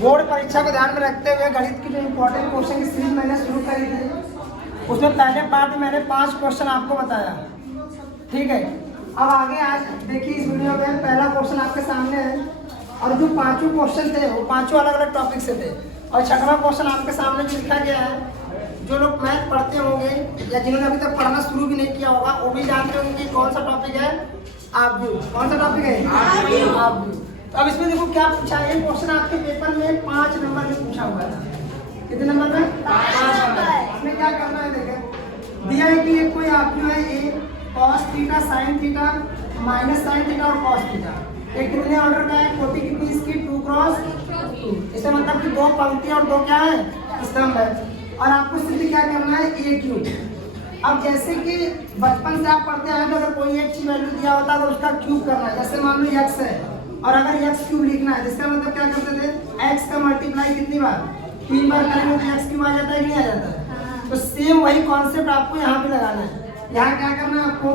Board परीक्षा को ध्यान में रखते हुए गणित की जो इम्पोर्टेंट क्वेश्चन की सीरीज मैंने शुरू करी थी, उसमें पहले पार्ट में मैंने 5 क्वेश्चन आपको बताया, ठीक है। अब आगे आज देखिए इस वीडियो में पहला क्वेश्चन आपके सामने है, और जो 5 क्वेश्चन थे वो 5 अलग अलग टॉपिक से थे, और 6वां क्वेश्चन आपके सामने जो लिखा गया है, जो लोग मैथ पढ़ते होंगे या जिन्होंने अभी तक पढ़ना शुरू भी नहीं किया होगा वो भी जानते होंगे कि कौन सा टॉपिक है, आपव्यू। कौन सा टॉपिक है? आपव्यू। तो अब इसमें देखो क्या पूछा है, क्वेश्चन आपके पेपर में 5 नंबर में पूछा हुआ था। कितने नंबर में? 5 नंबर। आपने क्या करना है, देखें दिया है कि ये कोई आपव्यू है, ए cos theta sin theta minus sin theta और cos थीटा। ये कितने ऑर्डर का है? कोटि कितनी इसकी? 2 क्रॉस 2। इसका मतलब कि 2 पंक्ति और 2 क्या है? स्तंभ है। और आपको सिर्फ क्या करना है, ए क्यूब। अब जैसे कि बचपन से आप पढ़ते हैं तो अगर कोई एक चीज वैल्यू दिया होता है तो उसका क्यूब करना है। जैसे मान लो x है और अगर x क्यूब लिखना है, जिसका मतलब क्या करते थे, x का मल्टीप्लाई कितनी बार? 3 बार करेंगे तो x क्यूब आ जाता है कि नहीं आ जाता है? तो सेम वही कॉन्सेप्ट आपको यहाँ पे लगाना है। यहाँ क्या करना है आपको,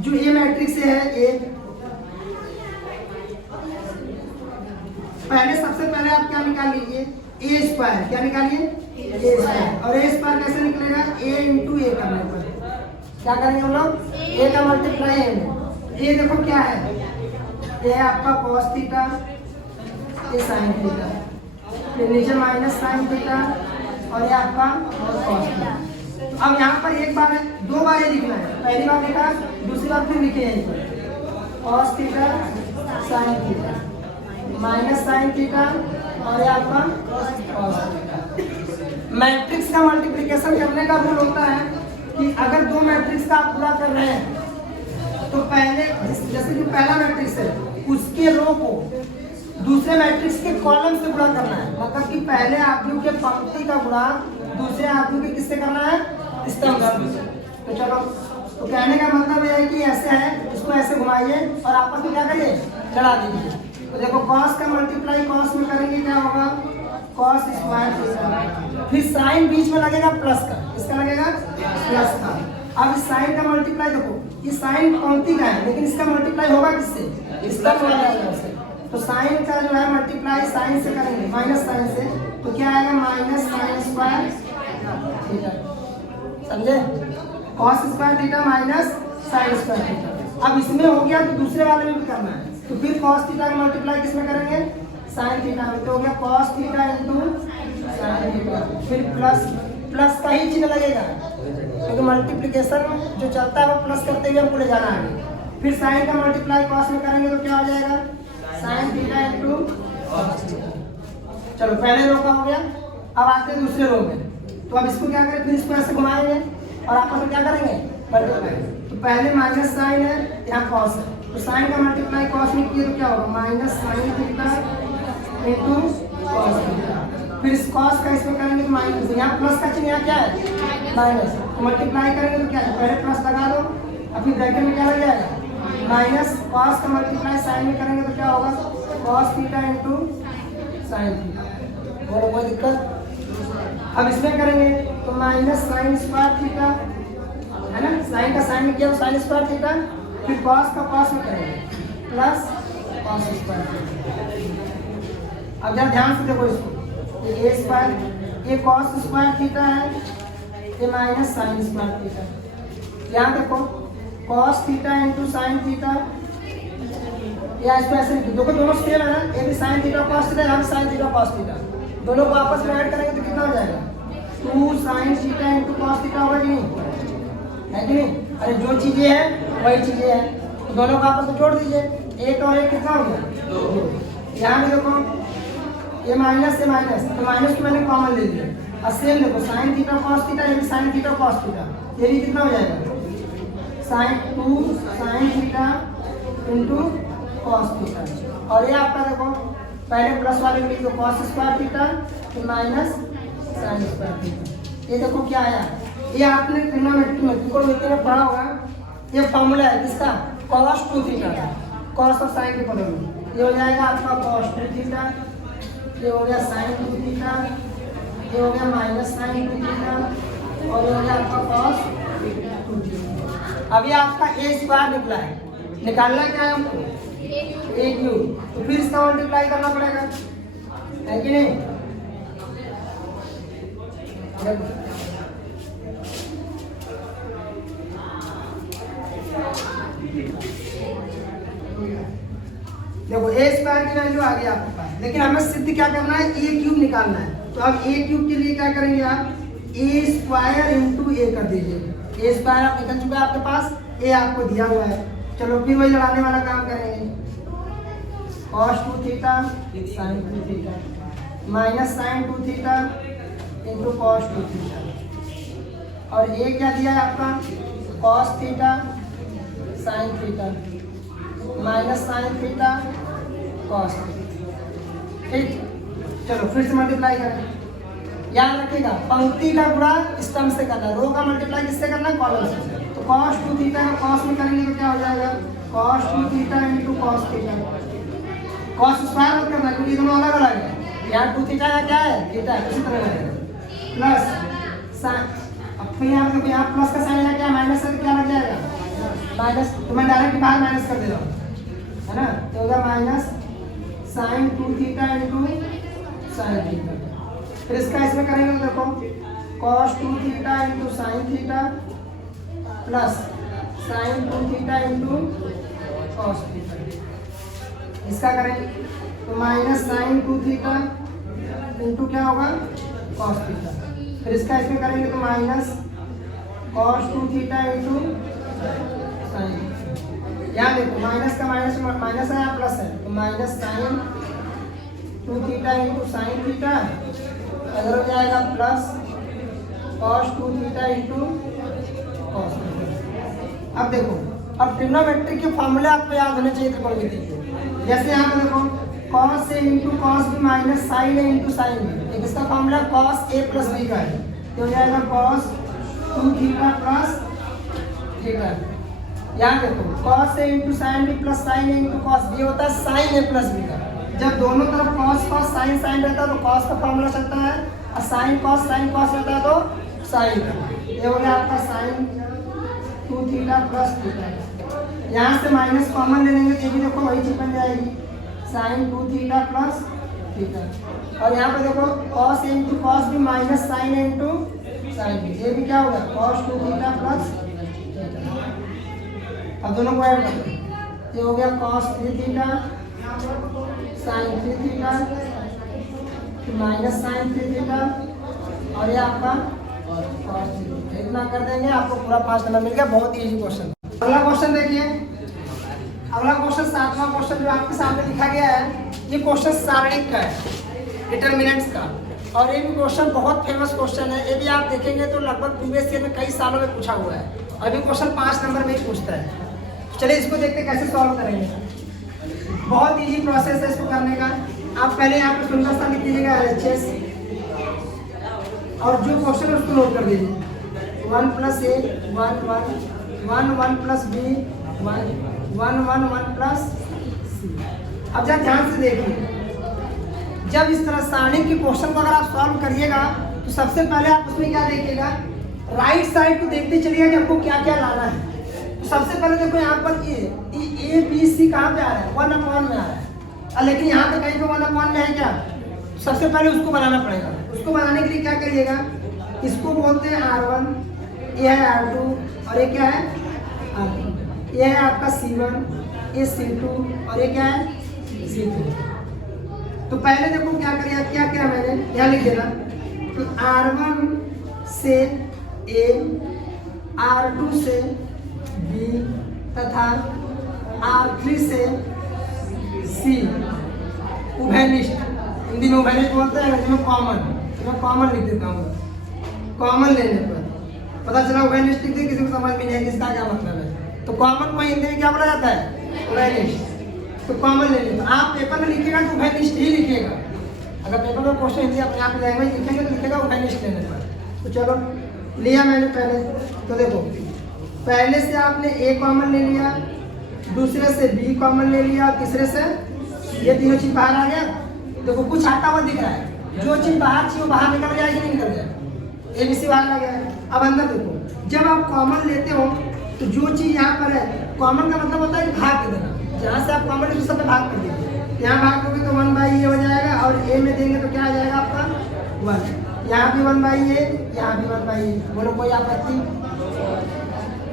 जो ए मैट्रिक्स है ए, पहले सबसे पहले आप क्या निकाल लीजिए, ए स्क्वायर। क्या निकालिए? ए स्क्वायर। और ए स्क्वायर कैसे निकलेगा? ए इंटू ए करने पर क्या करेंगे हम लोग, ए का मल्टीप्लाई ए में। ए देखो क्या है, ये आपका cos थीटा, ये sin थीटा, फिर नीचे माइनस sin थीटा और ये आपका cos थीटा। अब यहाँ पर एक बार 2 बार ये लिखना है, पहली बार लिखा, दूसरी बार फिर लिखे यहीं पर cos theta sin theta minus sin theta और ये आपका cos थीटा। मैट्रिक्स का मल्टीप्लिकेशन करने का रूल होता है कि अगर 2 मैट्रिक्स का आप पूरा कर रहे हैं तो पहले जैसे कि पहला मैट्रिक्स है उसके रो को दूसरे मैट्रिक्स के कॉलम से गुणा करना है। मतलब कि पहले आव्यूह के पंक्ति का गुणा दूसरे आव्यूह के किससे करना है? स्तंभ का। तो चलो, तो कहने का मतलब यह है कि ऐसे है, इसको ऐसे घुमाइए और आपस में क्या करिए, चढ़ा दीजिए। तो देखो cos का मल्टीप्लाई cos में करेंगे क्या होगा, cos स्क्वायर थीटा। फिर साइन बीच में लगेगा प्लस का, इसका लगेगा प्लस का। अब इस साइन का मल्टीप्लाई देखो, ये साइन पंक्ति का है लेकिन इसका मल्टीप्लाई होगा किससे? स्तंभ वाला से। तो साइन का जो है मल्टीप्लाई साइन से करेंगे, माइनस साइन से, तो क्या आएगा, माइनस साइन स्क्वायर थीटा। समझे? cos square theta minus sine square theta. अब इसमें हो गया तो दूसरे वाले में भी करना है, तो फिर cos थीटा का मल्टीप्लाई किसमें करेंगे, साइन थीटा में। तो हो गया cos theta into sine theta, फिर प्लस प्लस का ही चिन्ह लगेगा क्योंकि मल्टीप्लिकेशन जो चलता है वो प्लस करते हुए हमको ले जाना है। फिर साइन का मल्टीप्लाई cos में करेंगे तो क्या हो जाएगा, sign theta into cos theta. चलो पहले रो का हो गया, अब आते हैं दूसरे रो में। तो अब इसको क्या करें, फिर इसको ऐसे घुमाएंगे और आपस में क्या करेंगे, मल्टीप्लाई। तो पहले माइनस साइन है, यहाँ cos है, तो साइन का मल्टीप्लाई cos में किए तो क्या होगा, minus sign theta into cos theta. फिर इस cos का इसमें करेंगे तो माइनस, यहाँ प्लस का चिन्ह, यहाँ क्या है, माइनस। तो मल्टीप्लाई करेंगे तो क्या है, पहले प्लस लगा दो और फिर ब्रैकेट में क्या लग जाएगा, माइनस। cos का मल्टीप्लाई साइन में करेंगे तो क्या होगा, cos theta into sine theta. बोलो कोई दिक्कत? अब इसमें करेंगे तो माइनस साइन स्क्वायर थीटा है ना, साइन का साइन में किया तो साइन स्क्वायर थीटा, फिर cos का cos में करेंगे प्लस cos स्क्वायर थीटा। अब जरा ध्यान से देखो इसको, ये a स्क्वायर, ये cos स्क्वायर थीटा है, ये माइनस साइन स्क्वायर थीटा। यहाँ देखो cos theta into sine theta, या इसको ऐसे देखो दोनों सेम है ना, ये भी साइन थीटा cos थीटा, यहाँ भी साइन थीटा cos थीटा, दोनों को आपस में ऐड करेंगे तो कितना हो जाएगा, 2 sine theta into cos theta होगा कि नहीं, है कि नहीं? अरे जो चीजें हैं वही चीजें हैं, तो दोनों को आपस में जोड़ दीजिए, 1 और 1 कितना हो गया, 2। यहाँ भी देखो ये माइनस से माइनस, तो माइनस को मैंने कॉमन ले लिया, और सेम देखो साइन थीटा cos थीटा, ये भी साइन थीटा cos थीटा, ये भी कितना हो जाएगा, sine 2 sine theta into cos theta. और ये आपका देखो पहले प्लस वाले में लिख दो cos स्क्वायर थीटा फिर माइनस साइन स्क्वायर थीटा। ये देखो क्या आया, ये आपने ट्रिग्नोमेट्री में त्रिकोणमिति में पढ़ा होगा, ये फॉर्मूला है किसका, cos 2 थीटा, cos और साइन के पदों में। ये हो जाएगा आपका cos 2 थीटा, ये हो गया साइन 2 थीटा, ये हो गया माइनस साइन 2 थीटा और ये हो गया आपका cos 2 थीटा। अभी आपका a स्क्वायर निकला है, निकालना क्या है हमको, ए क्यूब, तो फिर इसका मल्टीप्लाई करना पड़ेगा, है कि नहीं? देखो ए स्क्वायर की वैल्यू आ गई आपके पास, लेकिन हमें सिद्ध क्या करना है, ए क्यूब निकालना है। तो अब ए क्यूब के लिए क्या करेंगे आप, ए स्क्वायर इंटू ए कर दीजिए। ए स्क्वायर आप निकल चुका है आपके पास, ए आपको दिया हुआ है। चलो फिर वही लड़ाने वाला काम करेंगे, cos 2 theta sin 2 theta minus sin 2 theta into cos 2 theta, और ए क्या दिया है आपका, cos theta sin theta minus sin theta cos theta. ठीक, चलो फिर से मल्टीप्लाई करें। याद रखिएगा पंक्ति का गुणा स्तंभ से करना, रो का मल्टीप्लाई किससे करना है, कॉलम से। तो cos 2 थीटा का cos में करेंगे तो क्या हो जाएगा, cos 2 theta into cos theta. cos square मत करना क्योंकि दोनों अलग अलग है, यहाँ 2 थीटा या क्या है, थीटा है, उसी तरह लगेगा प्लस साइन। अब फिर यहाँ देखो, यहाँ प्लस का साइन है, क्या माइनस से क्या लग जाएगा, माइनस। तो मैं डायरेक्ट बाहर माइनस कर दे रहा हूँ, है ना, तो होगा minus sine 2 theta into sine theta. फिर इसका इसमें करेंगे तो देखो cos 2 theta into sine theta plus sine 2 theta into cos theta. इसका करेंगे तो माइनस साइन 2 थीटा इंटू क्या होगा, cos थीटा। फिर इसका इसमें करेंगे तो minus cos 2 theta into sign. यहाँ देखो माइनस का माइनस माइनस है या प्लस है, तो minus sine 2 theta into sine theta, अगर हो जाएगा plus cos 2 theta into cos theta. अब देखो, अब ट्रिग्नोमेट्री के फॉर्मूले आपको याद होने चाहिए त्रिकोणमिति के। जैसे यहाँ पे देखो cos a into cos b minus sine a into sine b, एक इसका formula cos a plus b का है, तो हो जाएगा cos 2 थीटा प्लस थीटा। यहाँ देखो cos a into sine b plus sign a into cos b होता है साइन a प्लस b का। जब दोनों तरफ cos cos sin sin रहता है तो cos का फॉर्मूला चलता है, और sin cos sin cos रहता है तो sin का। ये हो गया आपका sin 2 थीटा प्लस थीटा। यहाँ से माइनस कॉमन ले लेंगे तो भी देखो वही चीज बन जाएगी, sin 2 थीटा प्लस थीटा। और यहाँ पे देखो cos a into cos b minus sin a into sin b, ये भी क्या होगा cos 2 थीटा प्लस थीटा। अब दोनों को ऐड कर दो, ये हो गया cos 3 theta sine 3 theta minus sine 3 theta, और ये आपका cos 3 थीटा। इतना कर देंगे आपको पूरा 5 नंबर मिल गया। बहुत इजी क्वेश्चन। अगला क्वेश्चन देखिए, अगला क्वेश्चन 7वां क्वेश्चन जो आपके सामने लिखा गया है, ये क्वेश्चन सारणिक का है, डिटरमिनेंट्स का, और ये भी क्वेश्चन बहुत फेमस क्वेश्चन है। ये भी आप देखेंगे तो लगभग प्रीवियस ईयर में कई सालों में पूछा हुआ है, और ये क्वेश्चन 5 नंबर में ही पूछता है। चलिए इसको देखते कैसे सॉल्व करेंगे। बहुत इजी प्रोसेस है इसको करने का। आप पहले यहाँ पे सुंदर सा लिख दीजिएगा LHS, और जो क्वेश्चन है उसको नोट कर दीजिए। 1 प्लस ए 1 1 1 1 प्लस बी 1 1 1 1 प्लस सी। अब जब ध्यान से देखिए, जब इस तरह सारणिक के क्वेश्चन को अगर आप सॉल्व करिएगा तो सबसे पहले आप उसमें क्या देखिएगा, राइट साइड को देखते चलिएगा कि आपको क्या क्या लाना है। तो सबसे पहले देखो यहाँ पर ए बी सी कहाँ पे आ रहा है, 1/1 में आ रहा है, लेकिन यहाँ पे कहीं पे 1/1 में है क्या, सबसे पहले उसको बनाना पड़ेगा। उसको बनाने के लिए क्या करिएगा, इसको बोलते हैं R1, ये है R2, और ये क्या है R3। ये है आपका C1, ये C2, और ये क्या है C3। तो पहले देखो क्या करिए, क्या क्या मैंने यहाँ लिख देना, तो R1 से A, R2 से B तथा R3 से C उभयनिष्ठ, हिंदी में उभयनिष्ठ बोलते हैं, अंग्रेजी में कॉमन। मैं कॉमन लिख देता हूँ। कॉमन लेने पर पता चला उभयनिष्ठ लिख दे, किसी को समझ में नहीं है इसका क्या मतलब है। तो कॉमन को हिंदी में क्या बोला जाता है, उभयनिष्ठ। तो कॉमन ले लेते, आप पेपर में लिखिएगा तो उभयनिष्ठ ही लिखिएगा। अगर पेपर में क्वेश्चन हिंदी अपने आप लैंग्वेज लिखेंगे तो लिखेगा उभयनिष्ठ लेने पर। तो चलो लिया मैंने पहले, तो देखो पहले से आपने ए कॉमन ले लिया, दूसरे से बी कॉमन ले लिया, तीसरे से ये तीनों चीज बाहर आ गया। देखो कुछ आता हुआ दिख रहा है, जो चीज बाहर थी वो बाहर निकल गया कि नहीं निकल गया, ABC बाहर आ गया। अब अंदर देखो, जब आप कॉमन लेते हो तो जो चीज यहाँ पर है, कॉमन का मतलब होता है भाग के देना। जहाँ से आप कॉमन सब पे भाग कर दीजिए। यहाँ भाग दोगे तो 1/a हो जाएगा और a में देंगे तो क्या आ जाएगा आपका 1। यहाँ भी 1/a, यहाँ भी 1/a, बोलो कोई आपत्ति?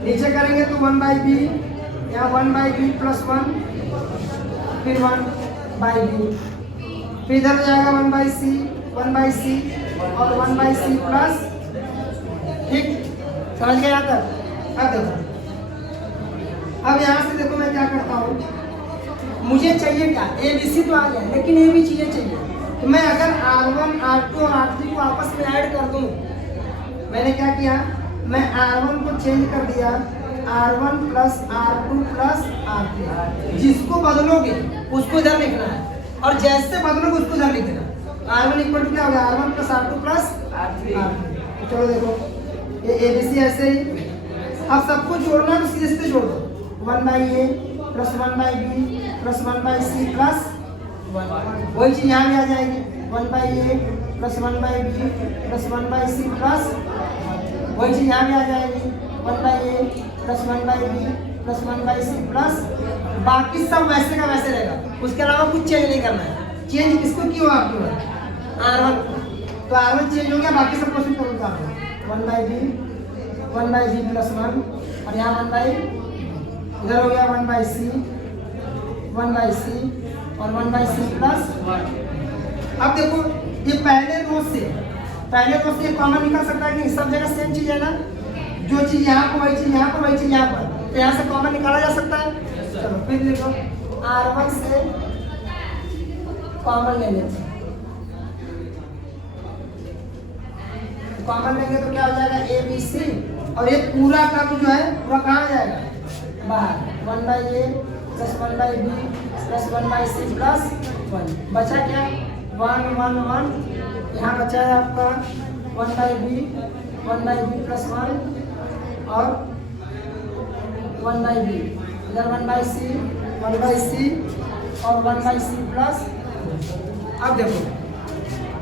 नीचे करेंगे तो 1/b, यहाँ 1/b प्लस 1, फिर 1/b, फिर इधर हो जाएगा 1/c और 1/c प्लस, ठीक, समझ गए यहाँ तक? अब देखो, अब यहाँ से देखो मैं क्या करता हूँ, मुझे चाहिए क्या, ABC तो आ गया, लेकिन ये भी चीज़ें चाहिए। तो मैं अगर R1, R2 और R3 को आपस में ऐड कर दूँ, मैंने क्या किया, मैं R1 को चेंज कर दिया R1 plus R2 plus R3। जिसको बदलोगे उसको इधर लिखना है, और जैसे बदलोगे उसको इधर लिखना। R1 इक्वल टू क्या होगा, R1 plus R2 plus R3। चलो देखो, ये ABC ऐसे ही। अब सबको जोड़ना है तो सीधे सीधे जोड़ दो, 1/a plus 1/b plus 1/c plus 1। वही चीज यहाँ भी आ जाएगी, 1/a plus 1/b plus 1/c plus 1। वही चीज यहाँ भी आ जाएगी, 1/a plus 1/b plus 1/c plus. बाकी सब वैसे का वैसे रहेगा, उसके अलावा कुछ चेंज नहीं करना है। चेंज किसको क्यों आपको, R1 तो R1 चेंज हो गया, बाकी सब क्वेश्चन करूँगा आपको 1/b प्लस 1 और यहाँ 1/, इधर हो गया 1/c और 1/c प्लस 1। अब देखो ये पहले रो से कॉमन निकल सकता है कि सब जगह सेम चीज है ना, जो चीज यहाँ पर वही चीज यहाँ पर, वही चीज यहाँ पर, तो यहाँ से कॉमन निकाला जा सकता है। चलो फिर देखो, R1 से कॉमन ले लेते हैं, कॉमन लेंगे तो क्या हो जाएगा, ABC, और ये पूरा का जो है पूरा कहाँ जाएगा, बाहर, 1/a plus 1/b plus 1/c plus 1। बचा क्या, 1 1 1, यहाँ बचा है आपका 1/b प्लस 1 और 1/b, इधर 1/c और 1/c प्लस। अब देखो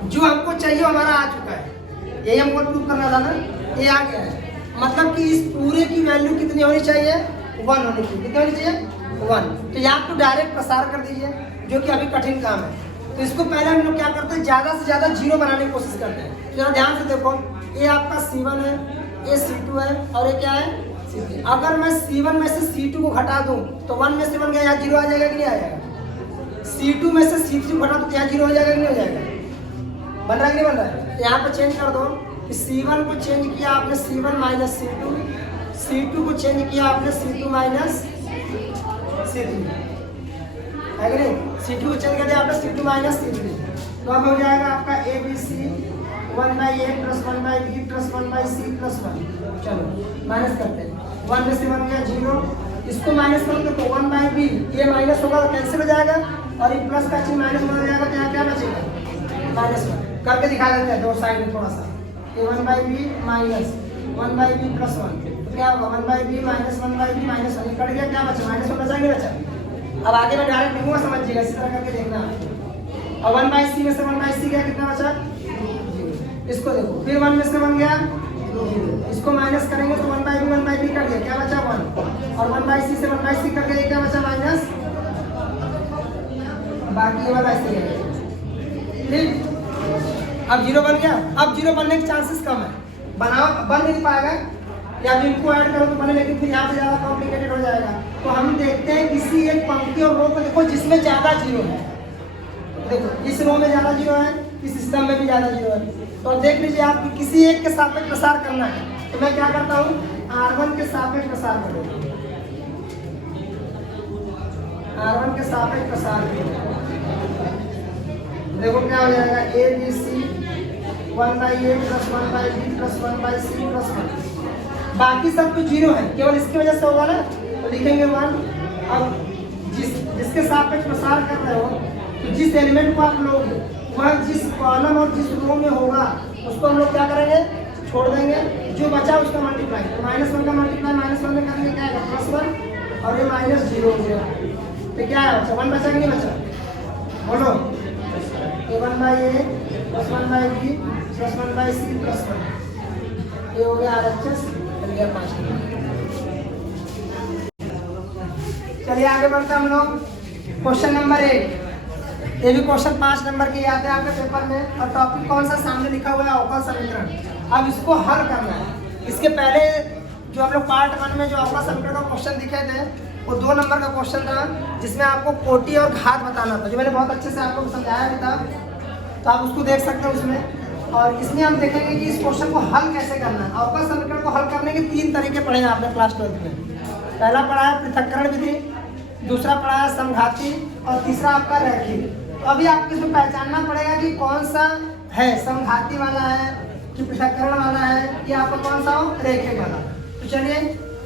जो हमको चाहिए हमारा आ चुका है, यही हमको प्रूव करना था ना, ये आ गया है। मतलब कि इस पूरे की वैल्यू कितनी होनी चाहिए, 1 होनी चाहिए। कितनी होनी चाहिए, 1। तो यहाँ को डायरेक्ट प्रसार कर दीजिए, जो कि अभी कठिन काम है। तो इसको पहले हम लोग क्या करते हैं, ज़्यादा से ज़्यादा 0 बनाने की कोशिश करते हैं। जरा ध्यान से देखो, ये आपका C1 है, ये C2 है और ये क्या है, C3। अगर मैं C1 में से C2 को घटा दूँ तो 1 में से 1 गया, यहाँ 0 आ जाएगा कि नहीं आ जाएगा। C2 में से C3 को घटा दूँ तो यहाँ 0 हो जाएगा कि नहीं हो जाएगा, बन रहा है कि नहीं बन रहा है। तो यहाँ पर चेंज कर दो, C1 को चेंज किया आपने C1 माइनस C2, C2 को चेंज किया आपने C2 माइनस C3, है कि नहीं। C2 को चेंज कर दिया आपने C2 माइनस C3। तो अब हो जाएगा आपका ABC 1/a plus 1/b plus 1/c plus 1। चलो माइनस करते हैं, 1 में से 1 गया 0, इसको माइनस करोगे तो 1/b, ये माइनस होगा तो कैंसिल हो जाएगा, और ये प्लस का चिन्ह माइनस हो जाएगा, तो यहाँ क्या बचेगा, -1। करके दिखा देते हैं दो साइड में थोड़ा सा, ये 1/b माइनस 1/b प्लस 1, तो क्या होगा 1/b minus 1/b minus 1, cut गया, क्या बचा, -1 बचा नहीं बचा। अब आगे मैं डायरेक्ट लिखूंगा, समझिएगा, इसी तरह करके देखना। और 1/c में से 1/c गया, कितना बचा, इसको देखो, फिर 1 में से 1 गया, इसको माइनस करेंगे तो 1/b कट गया, क्या बचा 1, और 1/c से 1/c कट गया, क्या बचा माइनस, बाकी ये वाला ऐसे है। ठीक, अब 0 बन गया। अब 0 बनने के चांसेस कम है, बन नहीं पाएगा, या फिर इनको ऐड करो तो बने, लेकिन फिर यहाँ पे ज़्यादा कॉम्प्लिकेटेड हो जाएगा। तो हम देखते हैं किसी एक पंक्ति और रो को देखो जिसमें ज़्यादा 0 है। देखो इस रो में ज़्यादा 0 है, इस सिस्टम में भी ज़्यादा 0 है। तो अब देख लीजिए, आप किसी एक के सापेक्ष प्रसार करना है, तो मैं क्या करता हूँ, R1 के सापेक्ष प्रसार कर देता हूँ, R1 के सापेक्ष प्रसार कर। देखो क्या हो जाएगा, ABC 1/a plus 1/b plus 1/c plus 1। बाकी सब तो 0 है, केवल इसकी वजह से होगा ना, तो लिखेंगे 1। अब जिसके सापेक्ष प्रसार कर रहे हो, तो जिस एलिमेंट को आप लोगे वह जिस कॉलम और जिस रो में होगा उसको हम लोग क्या करेंगे, छोड़ देंगे, जो बचा उसका मल्टीप्लाई, तो -1 का मल्टीप्लाई -1 में करेंगे, क्या आएगा +1, और ये -0 हो गया, तो क्या है बचा, 1 बचा कि नहीं बचा, बोलो, 1/a plus 1/b plus 1/c plus 1, ये हो गया RHS, बन गया 5। चलिए आगे बढ़ते हम लोग क्वेश्चन नंबर 1। ये भी क्वेश्चन 5 नंबर के आते हैं आपके पेपर में, और टॉपिक कौन सा सामने लिखा हुआ है, अवकल समीकरण। अब इसको हल करना है। इसके पहले जो हम लोग पार्ट 1 में जो अवकल समीकरण का क्वेश्चन दिखे थे, वो 2 नंबर का क्वेश्चन था, जिसमें आपको कोटि और घात बताना था, जो मैंने बहुत अच्छे से आपको समझाया भी था, तो आप उसको देख सकते हो उसमें। और इसमें हम देखेंगे कि इस क्वेश्चन को हल कैसे करना है। अवकल समीकरण को हल करने के 3 तरीके पढ़े हैं आपने क्लास 12 में। पहला पढ़ा है पृथक्करण विधि, दूसरा पढ़ा है समघाती, और तीसरा आपका रैखिक। तो अभी आपको इसमें पहचानना पड़ेगा कि कौन सा है, समघाती वाला है कि पृथक्करण वाला है, कि आपका कौन सा हो, रैखिक वाला। तो चलिए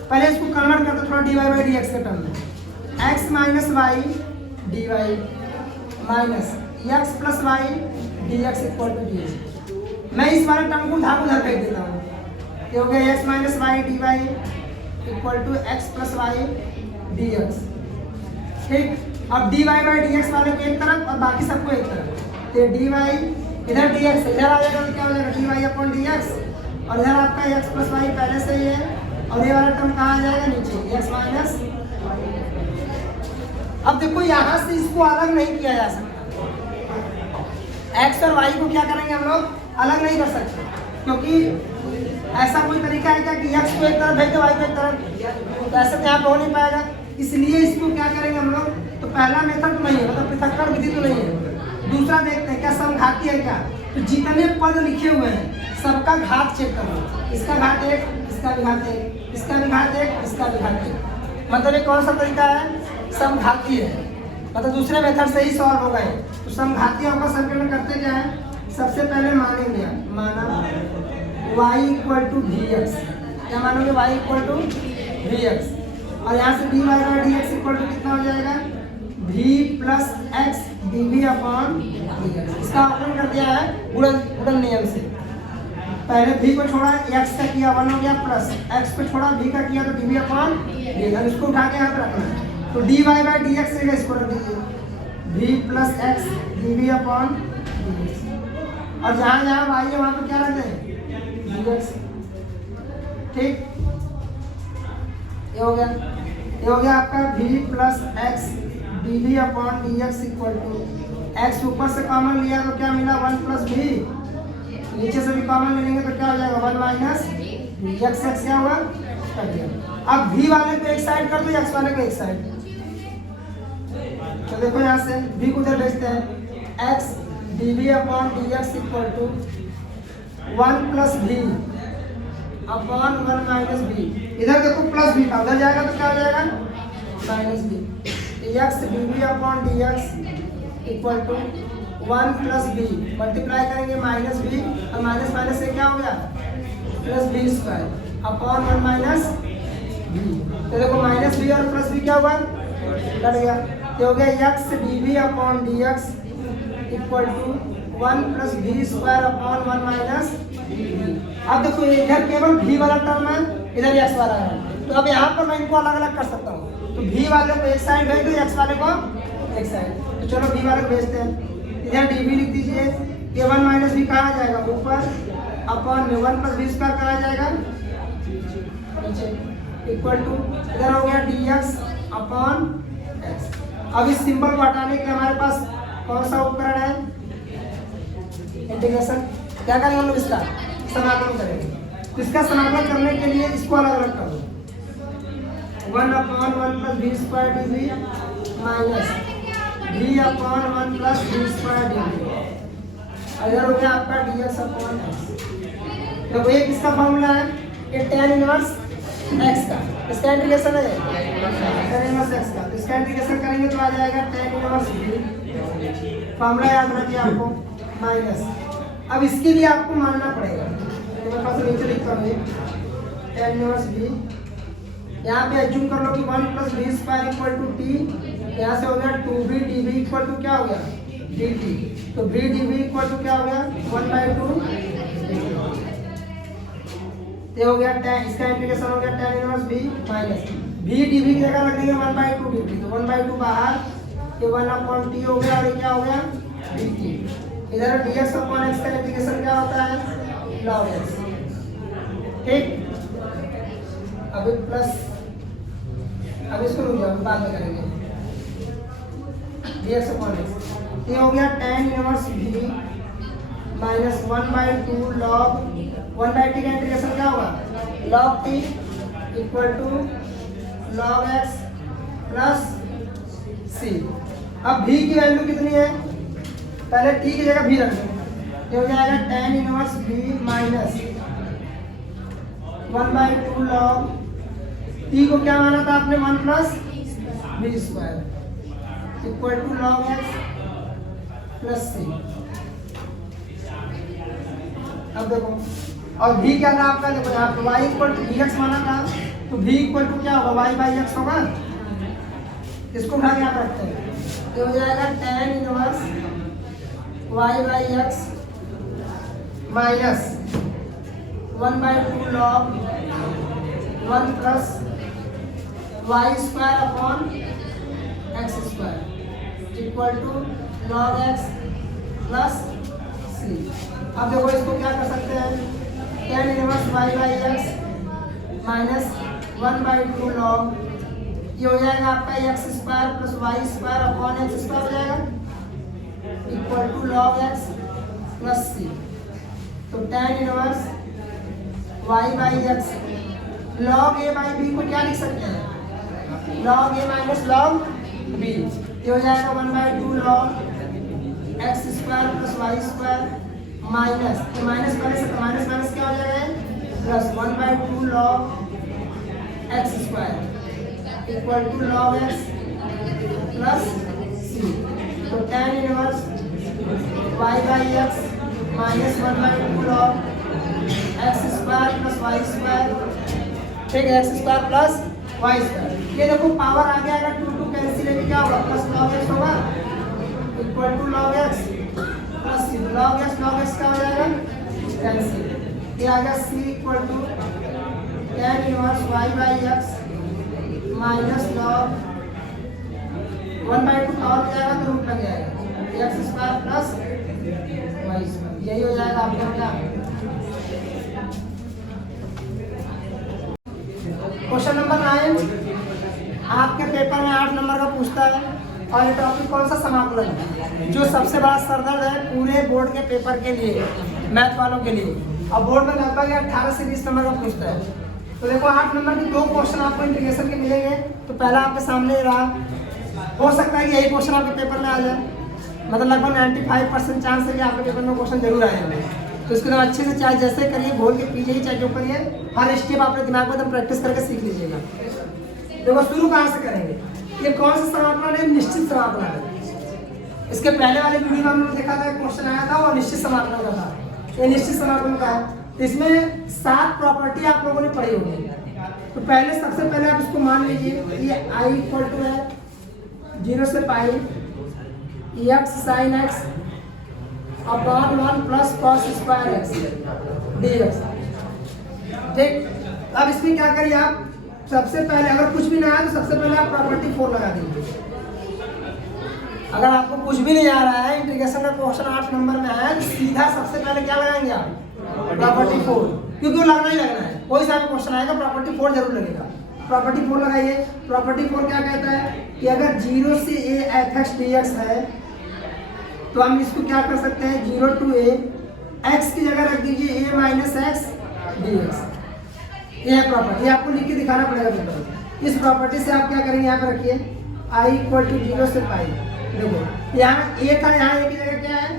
पहले इसको कन्वर्ट करते थोड़ा dy बाई dx के टर्म में। x minus y dy minus x plus y dx equal to dx। मैं इस वाले टर्म को उधर फेंक देता हूँ, ये हो गया x minus y dy equal to x plus y dx। ठीक, अब dy बाई dx वाले को एक तरफ और बाकी सबको एक तरफ। तो dy इधर dx इधर आ जाएगा, तो क्या हो जाएगा dy अपॉन dx, और इधर आपका x प्लस वाई पहले से ही है, और ये वाला टर्म कहाँ आ जाएगा, नीचे x माइनस। अब देखो यहाँ से इसको अलग नहीं किया जा सकता। x और y को क्या करेंगे हम लोग, अलग नहीं कर सकते, क्योंकि ऐसा कोई तरीका है क्या कि x को एक तरफ भेज दे y को एक तरफ, तो ऐसा तो यहाँ पे हो नहीं पाएगा। इसलिए इसको क्या करेंगे हम लोग, तो पहला मेथड तो नहीं है, मतलब पृथक्करण विधि तो नहीं है। दूसरा देखते हैं क्या समघाती है क्या। तो जितने पद लिखे हुए हैं सबका घात चेक करो, इसका घात 1, इसका भी घात 1, इसका भी घात 1, इसका भी घात 1। मतलब ये कौन सा तरीका है, समघाती है, मतलब दूसरे मेथड से ही सॉल्व होगा ये। तो समघाती अवकल समीकरण करते क्या है, सबसे पहले मानेंगे, माना y इक्वल टू vx। क्या मानोगे, y इक्वल टू vx, और यहाँ से dy by dx equal to कितना हो जाएगा, v plus x dv upon dx। इसका अवकलन कर दिया है गुणन नियम से। पहले v को छोड़ा, x का किया 1 हो गया, प्लस x को छोड़ा v का किया, तो dv अपॉन dx। इसको उठा के यहाँ पे रखना है, तो dy बाई dx रहेगा, इसको रख दीजिए v plus x dv upon dx, और जहाँ जहाँ y है वहाँ पे क्या रख दें, dx। ठीक, ये हो गया आपका v plus x dv upon dx equal to x ऊपर से कॉमन लिया तो क्या मिला, 1 प्लस v, नीचे से भी कॉमन ले लेंगे तो क्या हो जाएगा, 1 माइनस x क्या हुआ, कट गया। अब v वाले को एक साइड कर दो, x वाले को एक साइड। तो देखो यहाँ से v को उधर भेजते हैं, x dv upon dx equal to 1 plus v upon 1 minus v। इधर देखो प्लस v था, उधर जाएगा तो क्या हो जाएगा, minus v। x dv upon dx equal to 1 plus v, multiply करेंगे माइनस v, और माइनस माइनस से क्या हो गया, plus v square upon 1 minus v। तो देखो माइनस v और प्लस v क्या हुआ, कट गया। तो हो गया x dv upon dx equal to 1 plus v square upon 1 minus v। अब देखो इधर केवल v वाला टर्म है, इधर x वाला है, तो अब यहाँ पर मैं इनको अलग अलग कर सकता हूँ। तो v वाले को एक साइड भेज दो, x वाले को एक साइड। तो चलो v वाले को भेजते हैं, इधर dv लिख दीजिए, ये 1 माइनस v कहाँ आ जाएगा, ऊपर, अपॉन में 1 प्लस v स्क्वायर कहाँ आ जाएगा, नीचे, इक्वल टू इधर हो गया dx अपॉन x। अब इस सिंबल को हटाने के लिए हमारे पास कौन सा उपकरण है, इंटीग्रेशन। क्या करेंगे हम लोग, इसका समाकलन करेंगे। तो इसका समाकलन करने के लिए इसको अलग अलग कर दो, 1 upon 1 plus v square dv minus v upon 1 plus v square dv, इधर हो गया आपका dx अपॉन x। तो एक इसका फॉर्मूला है, ये tan इनवर्स x का, इसका इंटीग्रेशन है tan इनवर्स x का, तो इसका इंटीग्रेशन करेंगे तो आ जाएगा tan इनवर्स v, फॉर्मूला याद रखिए आपको, माइनस। अब इसके लिए आपको मानना पड़ेगा, तो मैं पास नीचे लिखता हूँ tan इनवर्स v, यहाँ पे एज्यूम कर लो कि 1 plus v square equal to t, यहाँ से हो गया 2v dv इक्वल टू क्या हो गया, dt। तो v dv इक्वल टू क्या हो गया, 1/2, ये हो गया tan, इसका इंटीग्रेशन हो गया tan inverse v minus v dv की जगह रख देंगे 1/2 dt, तो 1/2 बाहर, ये 1 अपॉन t हो गया, और ये क्या हो गया, dt। इधर dx अपॉन x का इंटीग्रेशन क्या होता है, log x। ठीक, अभी प्लस, अब इसको रुक जाओ, बाद में करेंगे। dx upon x। ये हो गया tan inverse v minus 1/2 log 1/t का इंटीग्रेशन क्या होगा log t equal to log x plus c। अब v की वैल्यू कितनी है, पहले t की जगह v रख देंगे, ये हो जाएगा tan inverse v minus 1/2 log t को क्या माना था आपने 1 plus v square equal to log x plus c। अब देखो और v क्या था आपका, देखो यहाँ पे y इक्वल टू dx माना था, तो v इक्वल टू क्या होगा y बाई x होगा। इसको उठा के यहाँ रखते हैं, तो हो जाएगा tan inverse y by x minus 1/2 log 1 plus y square upon x square equal to log x plus c। अब देखो इसको क्या कर सकते हैं, tan inverse y by x minus 1/2 log, ये हो जाएगा आपका x square plus y square upon x square हो जाएगा equal to log x plus c। तो tan inverse y by x log a by b को क्या लिख सकते हैं, log a minus log b, ये हो जाएगा 1/2 log x square plus y square minus minus minus minus क्या हो जाएगा plus 1/2 log x square equal to log x plus c। तो tan inverse y by x minus 1/2 log x square plus y square, ठीक है, x square plus y square. ये देखो power आ गया, अगर 2 कैंसिल है क्या होगा प्लस log x होगा equal to log x plus c। log x क्या हो जाएगा कैंसिल, ये आ गया c equal to tan inverse y by x minus log 1/2 power हो जाएगा तो रूट लग जाएगा x square plus y square, यही हो जाएगा आपका क्या। क्वेश्चन नंबर 9 आपके पेपर में 8 नंबर का पूछता है और ये टॉपिक कौन सा समाकलन है, जो सबसे बड़ा सरदर्द है पूरे बोर्ड के पेपर के लिए, मैथ वालों के लिए। और बोर्ड में लगभग 18 से 20 नंबर का पूछता है। तो देखो 8 नंबर के 2 क्वेश्चन आपको इंटीग्रेशन के मिलेंगे। तो पहला आपके सामने रहा, हो सकता है कि यही क्वेश्चन आपके पेपर में आ जाए, मतलब लगभग 95% चांस है कि आपके पेपर में क्वेश्चन जरूर आएंगे। तो इसको एकदम अच्छे से चाहे जैसे करिए, घोल के पीजिए, चाहे जो करिए, हर स्टेप अपने दिमाग में एकदम प्रैक्टिस करके सीख लीजिएगा। देखो शुरू कहाँ से करेंगे, ये कौन सा समाकलन है, निश्चित समाकलन है। इसके पहले वाले वीडियो में हमने देखा था क्वेश्चन आया था और निश्चित समाकलन का था, ये निश्चित समाकलन का है। इसमें 7 प्रॉपर्टी आप लोगों ने पढ़ी होगी। तो पहले सबसे पहले आप इसको मान लीजिए, ये i इक्वल टू है 0 से पाई x sin x upon 1 plus cos square x dx। ठीक, अब इसमें क्या करिए आप, सबसे पहले अगर कुछ भी ना आया तो सबसे पहले आप प्रॉपर्टी 4 लगा दीजिए। अगर आपको कुछ भी नहीं आ रहा है, इंटीग्रेशन का क्वेश्चन 8 नंबर में आया, तो सीधा सबसे पहले क्या लगाएंगे आप, प्रॉपर्टी 4, क्योंकि वो लगना ही लगना है। कोई सा भी क्वेश्चन आएगा प्रॉपर्टी 4 जरूर लगेगा। प्रॉपर्टी 4 लगाइए। प्रॉपर्टी 4 क्या कहता है कि अगर 0 से a f(x) dx है, तो हम इसको क्या कर सकते हैं, 0 to a x की जगह रख दीजिए a माइनस एक्स dx। ये है प्रॉपर्टी, आपको लिख के दिखाना पड़ेगा बिल्कुल। इस प्रॉपर्टी से आप क्या करेंगे, यहाँ पे रखिए i इक्वल टू 0 से पाई। देखो यहाँ a था, यहाँ a की जगह क्या है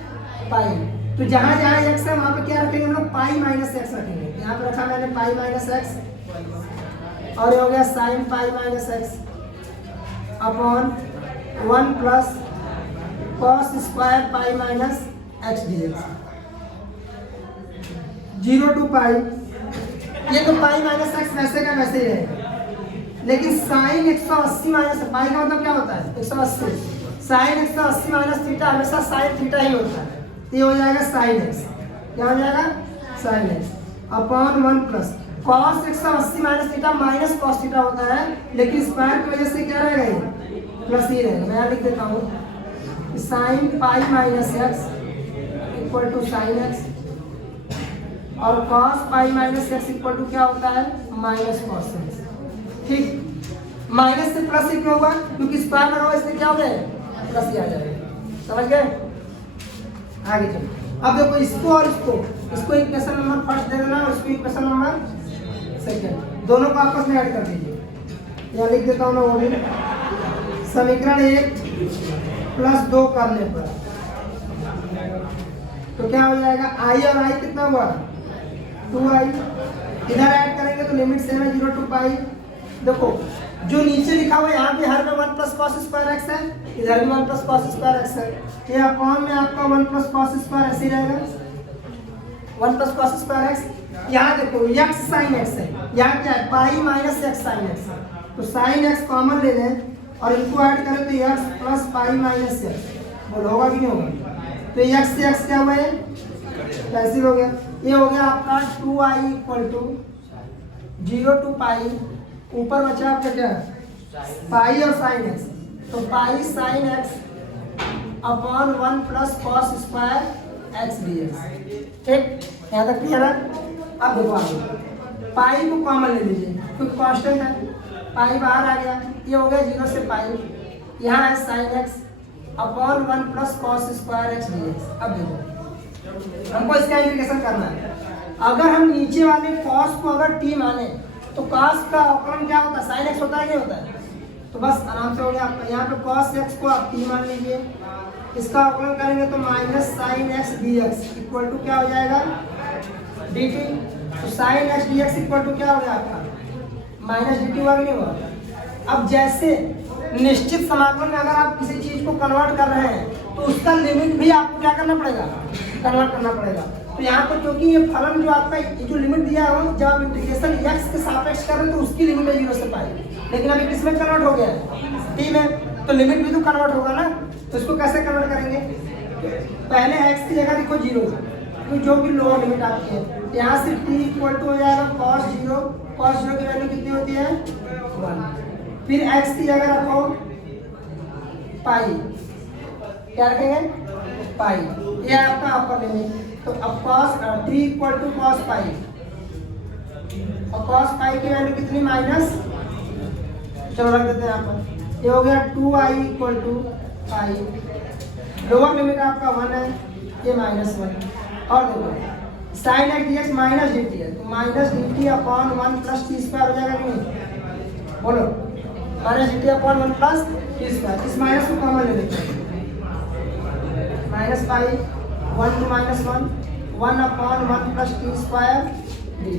पाई, तो जहाँ जहाँ x है वहाँ पे क्या रखेंगे हम लोग, पाई माइनस एक्स रखेंगे। यहाँ पे रखा मैंने पाई माइनस एक्स, और ये हो गया sign pi minus x upon 1 plus cos square pi minus x dx। 0 to पाई, ये तो पाई माइनस एक्स वैसे का वैसे ही है, लेकिन साइन 180 माइनस पाई का मतलब क्या होता है 180, साइन 180 माइनस थीटा हमेशा साइन थीटा ही होता है। तो ये हो जाएगा साइन एक्स, क्या हो जाएगा sine x upon 1 plus cos 180 minus theta minus cos theta होता है, लेकिन स्क्वायर की वजह से क्या रहेगा, ये प्लस ही रहेगा। मैं लिख देता हूँ sine pi minus x equal to sine x, और cos pi minus x equal to क्या होता है माइनस कॉस एक्स। ठीक, माइनस से प्लस ही क्यों हुआ, क्योंकि स्क्वायर लगा हुआ इसलिए क्या हो गया प्लस ये आ जाएगा। समझ गए? आगे चलो। अब देखो इसको और इसको इक्वेशन नंबर फर्स्ट दे देना और इसको इक्वेशन नंबर सेकंड, दोनों को आपस में ऐड कर दीजिए। यहाँ लिख देता हूँ ना वो भी, समीकरण 1 + 2 करने पर तो क्या हो जाएगा, i और i कितना हुआ 2i, इधर ऐड करेंगे तो लिमिट सेम है 0 to पाई। देखो जो नीचे लिखा हुआ है यहाँ पे हर में 1 + cos² x है, इधर भी 1 + cos² x है, ये अपॉन में आपका 1 + cos² ऐसे ही रहेगा 1 + cos² x। यहाँ देखो x sin x है, यहाँ क्या है pi minus x sin x, तो sin x कॉमन ले लें और इनको ऐड करें तो x + पाई माइनस x, बोलो होगा कि नहीं होगा? तो x से x क्या हुआ है कैंसिल हो गया, ये हो गया आपका 2i = 0 to पाई, ऊपर बचा आपका क्या पाई और sin x, तो पाई sin x upon 1 + cos² x dx। ठीक, यहाँ तक क्लियर है? अब देखो आगे पाई को कॉमन ले लीजिए क्योंकि कांस्टेंट है, पाई बाहर आ गया, ये हो गया 0 से पाई, यहाँ है sin x upon 1 + cos² x dx। अब देखो हमको इसका इंटीग्रेशन करना है, अगर हम नीचे वाले cos को अगर t माने तो cos का अवकलन क्या होता है sin x होता है नहीं होता है, तो बस आराम से हो गया आपका। यहाँ पे cos x को आप t मान लीजिए, इसका अवकलन करेंगे तो minus sin x dx equal to क्या हो जाएगा dt, तो sin x dx equal to क्या हो गया आपका माइनस dt हुआ कि नहीं हुआ? अब जैसे निश्चित समाकलन में अगर आप किसी चीज को कन्वर्ट कर रहे हैं तो उसका लिमिट भी आपको क्या करना पड़ेगा, कन्वर्ट करना पड़ेगा। तो यहाँ पर क्योंकि ये फलन जो आपका ये जो लिमिट दिया है जब आप इंटीग्रेशन x के सापेक्ष कर रहे हैं तो उसकी लिमिट है 0 से पाई, लेकिन अभी किसमें कन्वर्ट हो गया है t में, तो लिमिट भी तो कन्वर्ट होगा ना। तो इसको कैसे कन्वर्ट करेंगे, पहले x की जगह लिखो 0, तो जो भी लोअर लिमिट आपकी है, यहाँ से t इक्वल टू हो जाएगा cos 0 की वैल्यू कितनी होती है 1, फिर x की जगह रखो पाई, क्या रखेंगे पाई, ये आपका अपर लिमिट, तो अब cos t equal to cos pi, और cos पाई की वैल्यू कितनी माइनस, चलो रख देते हैं यहाँ पर, ये हो गया 2i equal to pi, lower limit आपका 1 है, ये -1, और देखो sin x dx minus dt है, तो माइनस dt अपॉन 1 + t² हो जाएगा कि नहीं, बोलो माइनस dt अपॉन 1 + t², इस माइनस को कॉमन ले लेते हैं, minus pi 1 to -1 1 upon 1 + t² dt।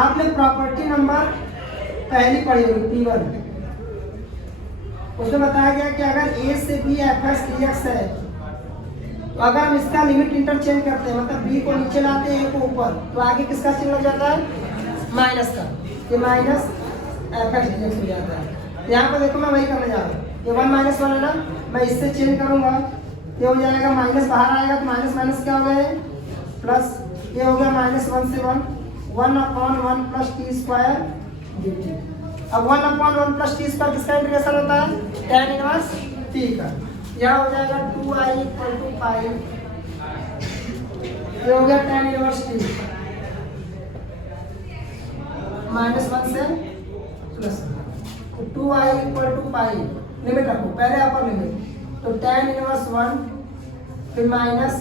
आपने प्रॉपर्टी नंबर पहली पढ़ी होगी P1, उसमें बताया गया कि अगर a से b fx dx है तो अगर हम इसका लिमिट इंटरचेंज करते हैं, मतलब b को नीचे लाते हैं a को ऊपर, तो आगे किसका चिन्ह लग जाता है माइनस का, ये माइनस fx dx हो जाता है। यहाँ पर देखो मैं वही करने जा रहा हूँ, ये 1 - 1 है ना, मैं इससे चेंज करूंगा, ये हो जाएगा माइनस बाहर आएगा तो माइनस माइनस क्या हो गया प्लस, ये हो गया -1 से 1 अपॉन 1 + t² dt। अब 1 अपॉन 1 + t² किसका इंटीग्रेशन होता है tan इनवर्स t का, यह हो जाएगा 2i इक्वल टू पाई, ये हो गया tan इनवर्स t, -1 से प्लस, तो 2i equal to pi, limit रखो पहले अपर लिमिट, तो tan इनवर्स 1, फिर माइनस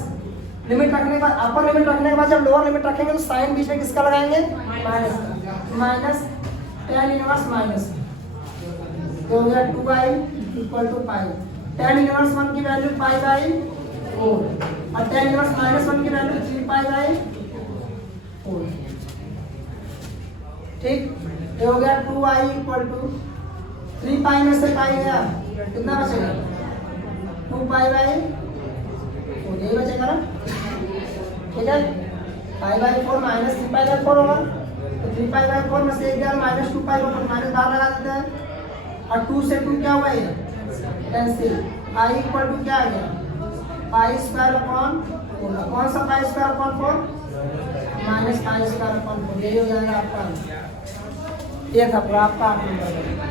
लिमिट रखने के बाद, अपर लिमिट रखने के बाद जब लोअर लिमिट रखेंगे तो साइन बीच में किसका लगाएंगे माइनस का, माइनस tan इनवर्स माइनस, तो हो गया 2i equal to pi, tan inverse 1 की वैल्यू π/4 और tan इनवर्स -1 की वैल्यू 3π/4, ठीक, ये हो गया 2i इक्वल टू 3π में से पाई गया कितना बचेगा 2π/4, यही बचेगा ना, ठीक है, π/4 माइनस 3π/4 होगा, तो 3π/4 में से 1 गया -2π को माइनस बाहर लगा देते हैं, और 2 से 2 क्या हुआ ये कैंसिल, i इक्वल टू क्या आ गया π² कौन सा π² अपॉन 4 -π² अपॉन 4, यही हो जाएगा आपका, ये था आपका 8 नंबर।